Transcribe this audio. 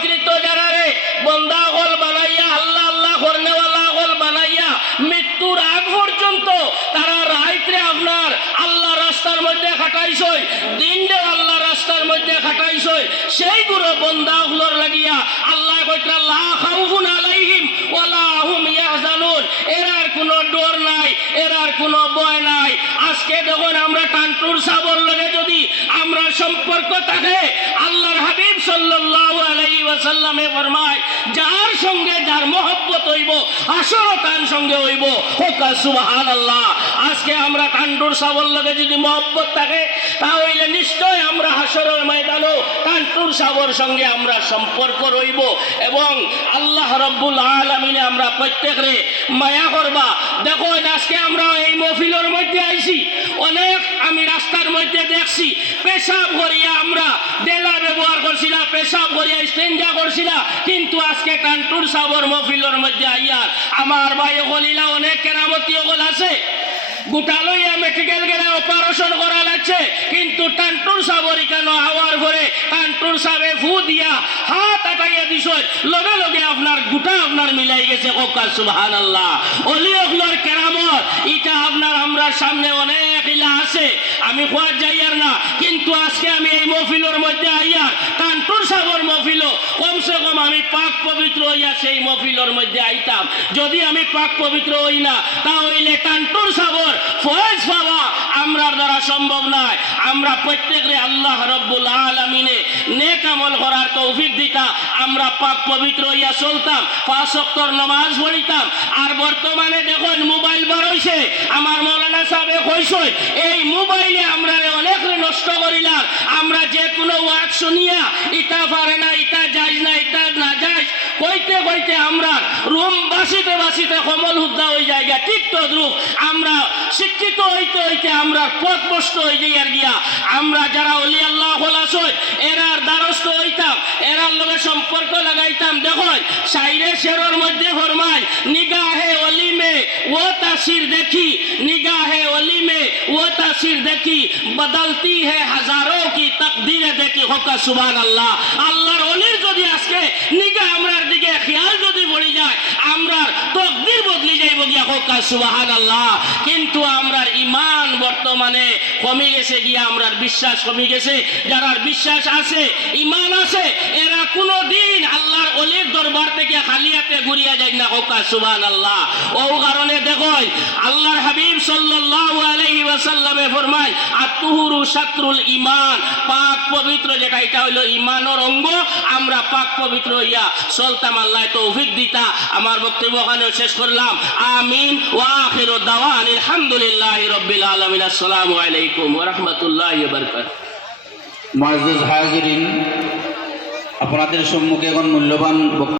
প্রকৃত যারা রে, বন্দা হল বানাইয়া, আল্লাহ আল্লাহ করনেওয়ালা হল বানাইয়া, মৃত্যুর আগ পর্যন্ত তারা রাইত্রে আপনার আল্লাহ রাস্তার মধ্যে খাটাইছই, দিনটা আল্লাহ রাস্তার মধ্যে খাটাইছই, সেইগুলো বন্দাগুলোর লাগিয়া আল্লাহ কইতরা, লা খাউফুন আলাইহিম ওয়ালা হুম ইয়াহজানুন। এরার কোনো ডর নাই এরার কোনো ভয় নাই। আজকে দেখুন আমরা টান্টুর সাবর লগে যদি আমরা সম্পর্ক থাকে, আল্লাহর হাবিব সাল্লাল্লাহু ওয়াসাল্লামে ফরমায়, যার সঙ্গে যার মহব্বত হইব আসর তার সঙ্গে হইব। হোক সুবহানাল্লাহ। আজকে আমরা কান্ডুর সাবল লগে যদি মহব্বত থাকে, তাহলে নিশ্চয় ময়দানও টান্টুর সাবর সঙ্গে আমরা সম্পর্ক রইব এবং আল্লাহ রব্বুল আলমিনে আমরা প্রত্যেকরে মায়া করবা। দেখো, আজকে আমরা এই মহফিলের মধ্যে আইছি, অনেক আমি রাস্তার মধ্যে দেখছি, পেশাব করিয়া আমরা ডেলা ব্যবহার করছিলাম পেশাব করিয়া স্টেঞ্জা করছিলাম কিন্তু আজকে টান্টুর সাবর মহফিলের মধ্যে আইয়ার আমার ভাই হলিলা অনেক কেরামতি ওগল আছে। গোটালইয়া মেডিকেল গেলে অপারেশন করা লাগছে, কিন্তু টান্টুর সাবরি কেন হওয়ার লগে লগে আপনার গোটা আপনার মিলাই গেছে কোকা সুবহান আল্লাহ অলি অগলর কেরামত এটা আপনার আমরা সামনে অনেক ইলা আছে, আমি খোয়ার যাইয়ার না, কিন্তু আজকে আমি এই মহফিলের মধ্যে আইয়ার টান্টুর সাবর মহফিল কমসে কম আমি পাক পবিত্র হইয়া সেই মহফিলের মধ্যে আইতাম। যদি আমি পাক পবিত্র হই না তাহলে টান্টুর সাবর সম্ভব নয়। আমরা প্রত্যেকরে আল্লাহ রব্বুল আলমিনে নেক আমল করার তৌফিক দিতা আমরা পাক পবিত্র হইয়া চলতাম, পাঁচ নমাজ পড়িতাম। আর বর্তমানে দেখুন, মোবাইল বার হইছে। আমার মৌলানা সাহেব কইসই এই মোবাইলে আমরা অনেক নষ্ট করিলাম। আমরা যে কোনো ওয়াজ শুনিয়া ইটা পারে না ইটা যাই না ইটা না কইতে কইতে আমরা রুম বাসিতে বাসিতে কমল হুদ্দা ওই জায়গা, ঠিক তো দ্রুপ আমরা শিক্ষিত হইতে হইতে আমরা পথ হয়ে যাই আর গিয়া, আমরা যারা অলি আল্লাহ হলাসই এরার দ্বারস্থ হইতাম, এরার লগে সম্পর্ক লাগাইতাম। দেখো, সাইরে শেরোর মধ্যে ফরমায়, নিগাহে অলিমে ও তাসির দেখি, নিগাহে অলিমে ও তাসির দেখি, বদলতি হে হাজারো কি তকদিরে দেখি হোকা সুবান আল্লাহ আল্লাহর অলির যদি আজকে আমরার দিকে খেয়াল যদি পড়ে যায় তকদির হোকা সুবাহান আল্লাহ কিন্তু আমরার ইমান বর্তমানে কমে গেছে গিয়া আমরার বিশ্বাস কমে গেছে। যারার বিশ্বাস আছে ইমান আছে, এরা কোনো দিন আল্লাহর অলির দরবার থেকে খালিয়াতে ঘুরিয়া যায় না হোকা সুবান আল্লাহ ও কারণে দেখোই, আল্লাহর হাবিব আলাইহি ওয়াসাল্লামে ফরমায় আতুহুরু শাত্রুল ইমান পাক পবিত্র যেটা, এটা হইল ইমানের অঙ্গ, আমরা পাক পবিত্র হইয়া চলতাম আল্লাহ তৌফিক দিতা। আমার বক্তব্য ওখানে শেষ করলাম। আমিন। ওয়া আখিরু দাওয়ান, আলহামদুলিল্লাহি রাব্বিল আলামিন। আসসালামু আলাইকুম ওয়া রাহমাতুল্লাহি ওয়া বারাকাতুহু। মহাজুজ হাজিরিন, আপনাদের সম্মুখে এখন মূল্যবান